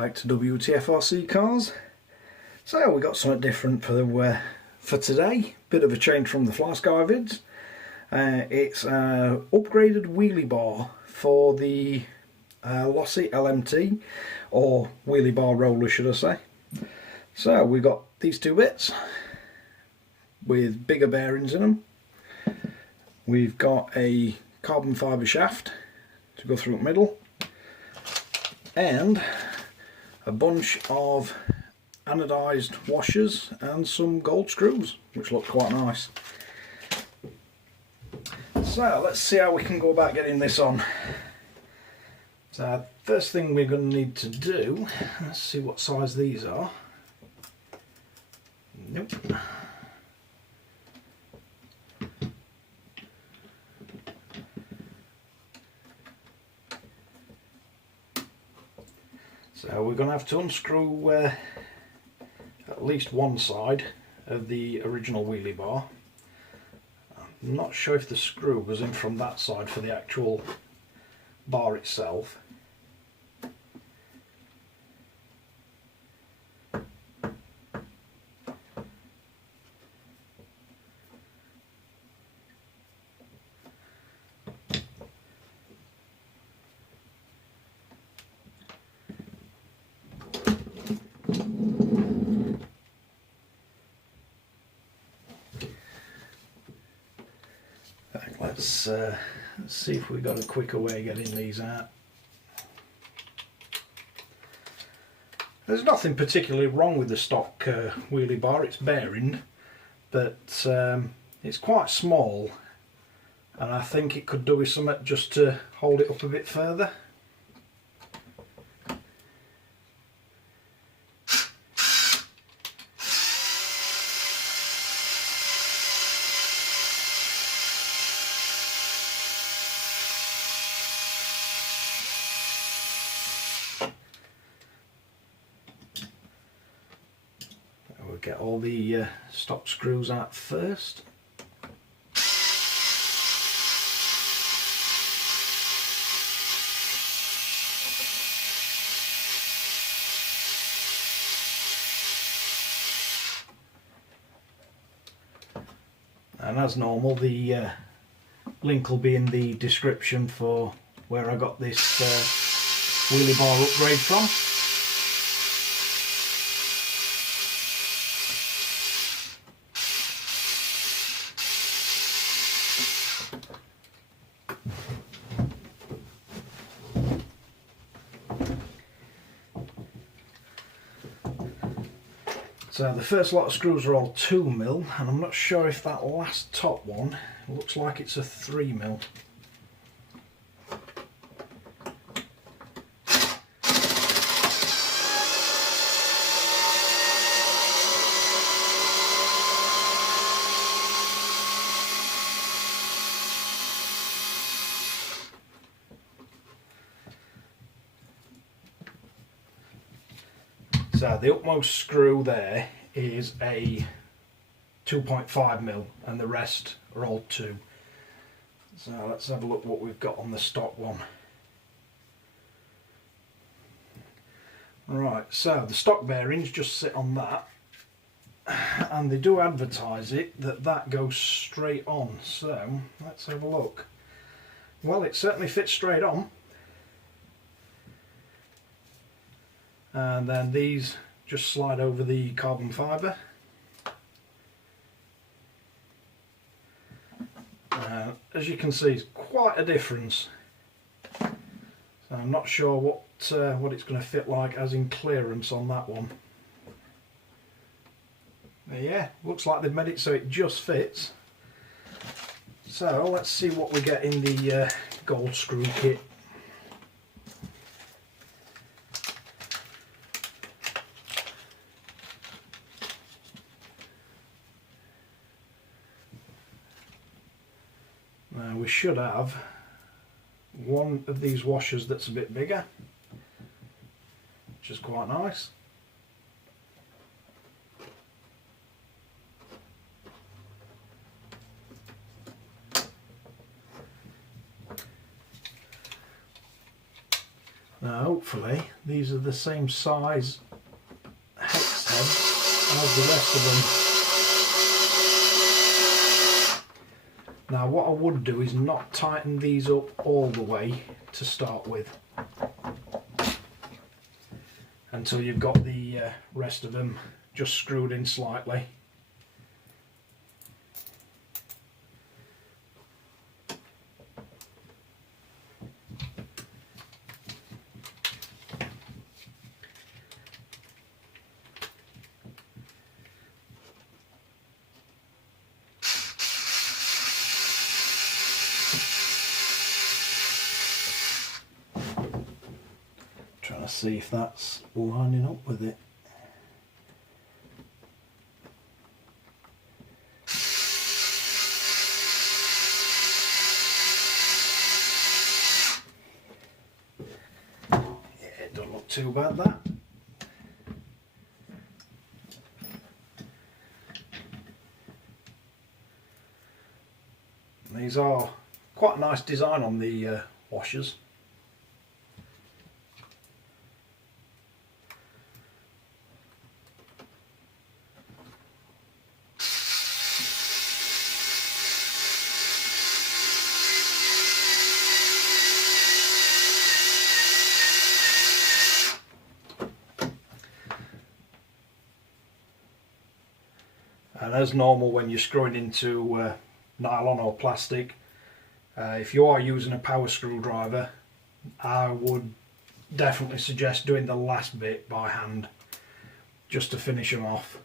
back to Wtf Rc Cars. So we got something different for today. Bit of a change from the Fly Sky vids. It's an upgraded wheelie bar for the Losi LMT, or wheelie bar roller should I say. So we've got these two bits with bigger bearings in them. We've got a carbon fibre shaft to go through the middle, and a bunch of anodised washers and some gold screws, which look quite nice. So let's see how we can go about getting this on. So first thing we're going to need to do, let's see what size these are. Nope. So we're going to have to unscrew at least one side of the original wheelie bar. I'm not sure if the screw was in from that side for the actual bar itself. Let's see if we've got a quicker way of getting these out. There's nothing particularly wrong with the stock wheelie bar. It's bearing, but it's quite small, and I think it could do with something just to hold it up a bit further. We'll get all the stock screws out first. And as normal, the link will be in the description for where I got this wheelie bar upgrade from. So the first lot of screws are all 2mm, and I'm not sure if that last top one looks like it's a 3mm. So the upmost screw there is a 2.5mm, and the rest are all 2. So let's have a look what we've got on the stock one. Right, so the stock bearings just sit on that, and they do advertise it that goes straight on. So let's have a look. Well, it certainly fits straight on. And then these just slide over the carbon fibre. As you can see, it's quite a difference. So I'm not sure what it's going to fit like as in clearance on that one. But yeah, looks like they've made it so it just fits. So let's see what we get in the gold screw kit. Now we should have one of these washers that's a bit bigger, which is quite nice. Now hopefully these are the same size hex heads as the rest of them. Now what I would do is not tighten these up all the way to start with, until you've got the rest of them just screwed in slightly. Trying to see if that's lining up with it. Yeah, it don't look too bad, that. These are quite a nice design on the washers. And as normal, when you're screwing into nylon or plastic, if you are using a power screwdriver, I would definitely suggest doing the last bit by hand, just to finish them off.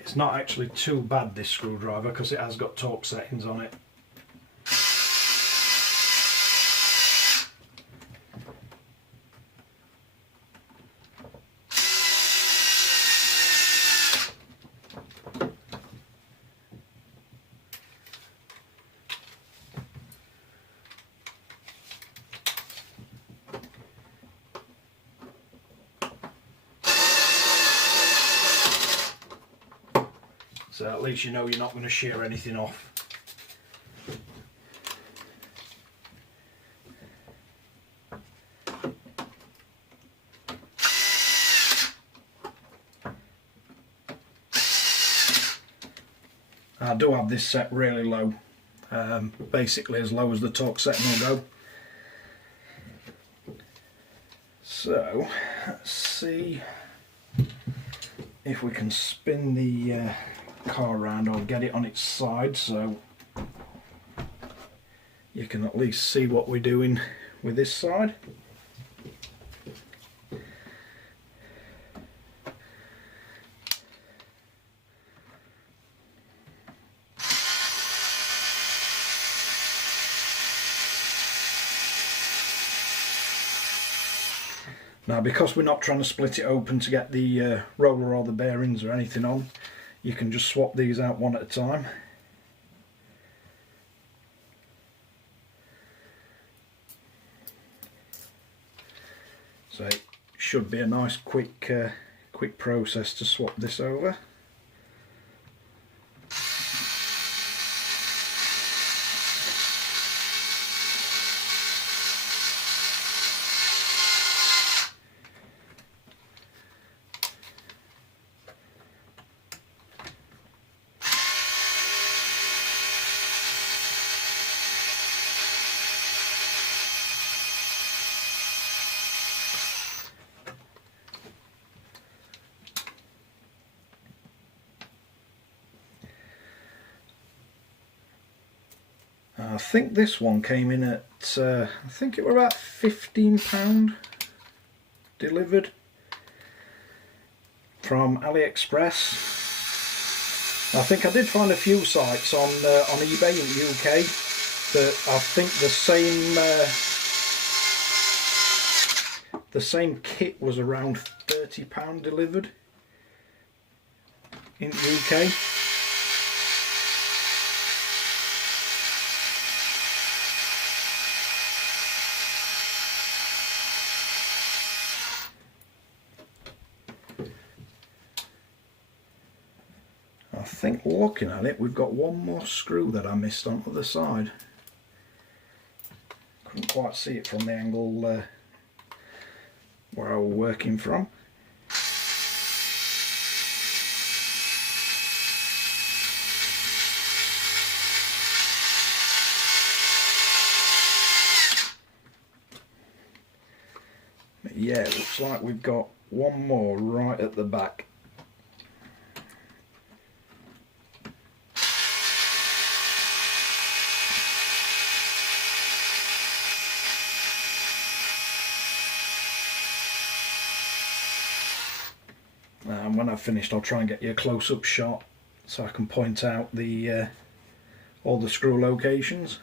It's not actually too bad, this screwdriver, because it has got torque settings on it. So at least you know you're not going to shear anything off. I do have this set really low, basically as low as the torque setting will go. So let's see if we can spin the car around or get it on its side so you can at least see what we're doing with this side. Now, because we're not trying to split it open to get the roller or the bearings or anything on, you can just swap these out one at a time. So it should be a nice quick process to swap this over. I think this one came in at, I think it were about £15 delivered from AliExpress. I think I did find a few sites on eBay in the UK that I think the same kit was around £30 delivered in the UK. think looking at it, we've got one more screw that I missed on the other side. Couldn't quite see it from the angle where I was working from. But yeah, it looks like we've got one more right at the back. And when I've finished, I'll try and get you a close-up shot so I can point out the all the screw locations.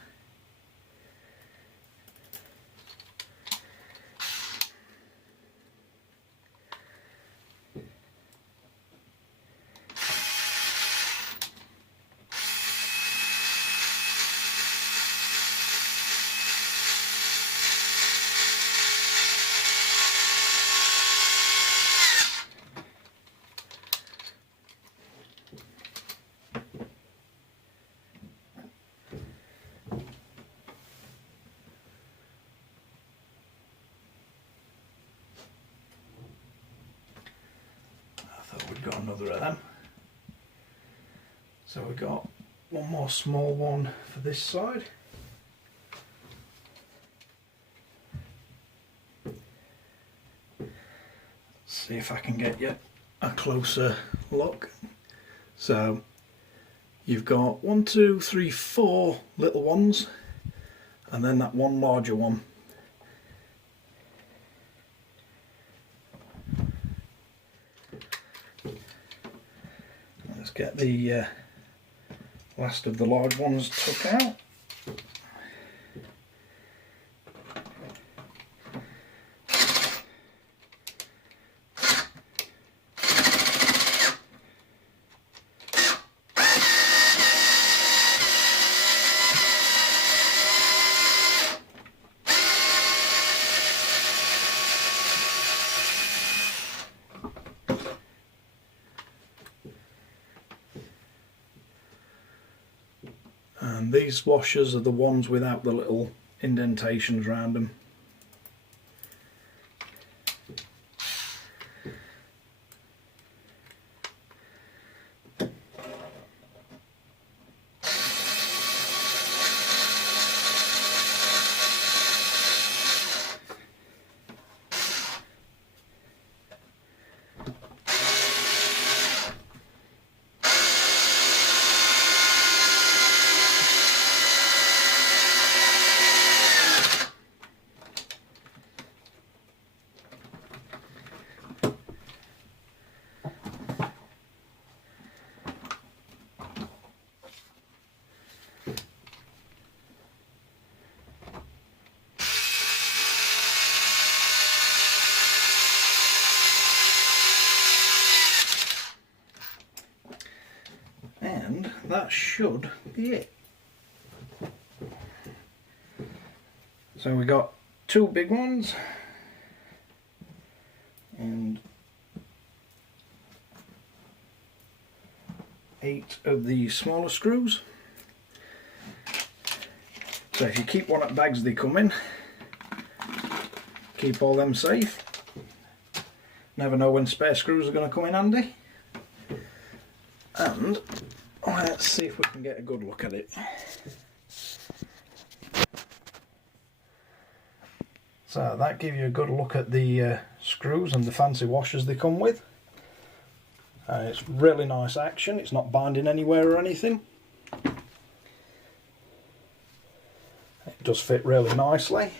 We've got another of them, so we've got one more small one for this side. Let's see if I can get you a closer look. So you've got 1, 2, 3, 4 little ones, and then that one larger one. Let's get the last of the large ones took out. And these washers are the ones without the little indentations around them. And that should be it. So we got 2 big ones and 8 of the smaller screws. So if you keep one at bags they come in, keep all them safe. Never know when spare screws are going to come in handy. And let's see if we can get a good look at it. So that gives you a good look at the screws and the fancy washers they come with. It's really nice action, it's not binding anywhere or anything. It does fit really nicely.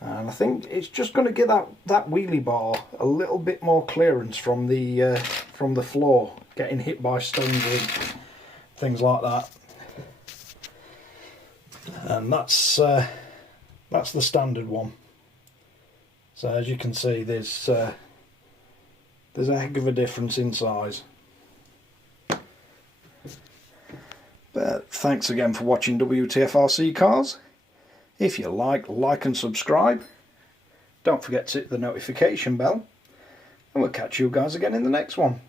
And I think it's just going to give that wheelie bar a little bit more clearance from the floor, getting hit by stones and things like that. And that's the standard one. So as you can see, there's a heck of a difference in size. But thanks again for watching Wtf Rc Cars. If you like and subscribe. Don't forget to hit the notification bell. And we'll catch you guys again in the next one.